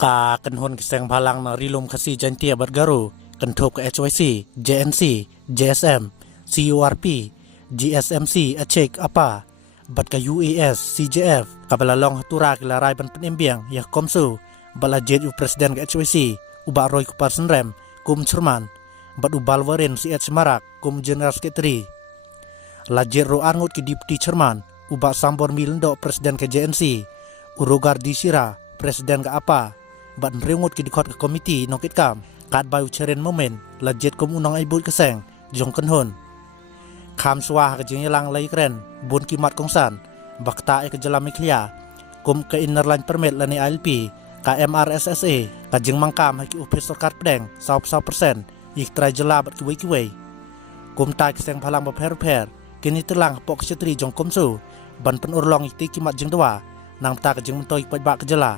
ka kanhon kiseng balang na rilum kasi jantia bargaro kanthop ka HYC, JNC, JSM, CURP, GSMC achek apa bat ka UAS, CJF kabalalong hatura kilaray ban penimbiang ya komsu bala jet u presiden ka HYC uba roy ku parsenrem kum cerman bat u balwarin si Marak kum general secretary lajet ro angut ki deputy cerman uba sambor milendo presiden ke JNC urogar disira presiden ka apa bat nringut ki dikot ke komiti nokit kam kat bayu ceren momen lajet kum unang aibut keseng jong kenhon kam swah ke jeng yelang lai kren bun kimat kongsan bakta ke jalam iklia kum ke inner line permit lani ALP ka MRSSA ka jeng mangkam ki officer kat pedeng 100% ik trai jela bat ki wei kum tai keseng phalang ba per kini telang pok setri jong komsu ban pen urlong ikti kimat jeng dua nang ta ke jeng mentoi paj ba ke jela